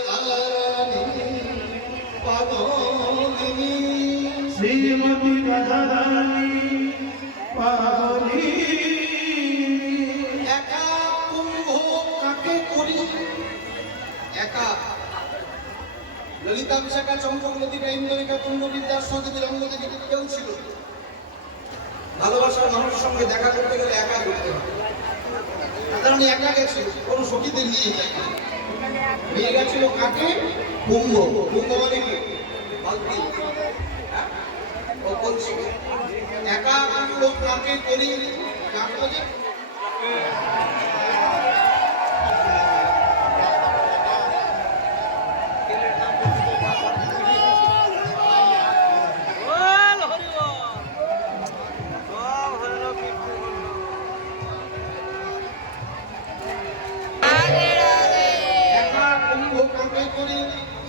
রাধারানী পাগলিনী শ্রীমতী রাধারানী পাগলিনী একা কুম্ভ কাকে করি একা ললিতা বিশাখা চম্পকমতি ইন্দ্রিকা কুম্ভবিদ্যা সতী রঙ্গদেবী কেউ ছিল ভালোবাসার মানুষের সঙ্গে দেখা করতে গেলে একা করতে হবে রাধারানী একা গেছে কোনো সখীদের নিয়ে যায় নিয়ে গেছিল কাকে কুম্ভ কুম্ভ মানে কি বালতি ও বলছি একা কুম্ভ কাকে করি কাকে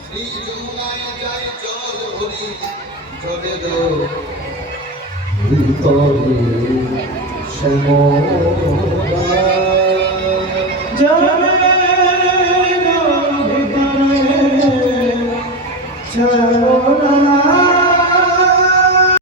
শ্রী যমুনায় যায় জল ভরি জলে দো ভিতরে শ্যামলা জলে ভিতরে শ্যামলা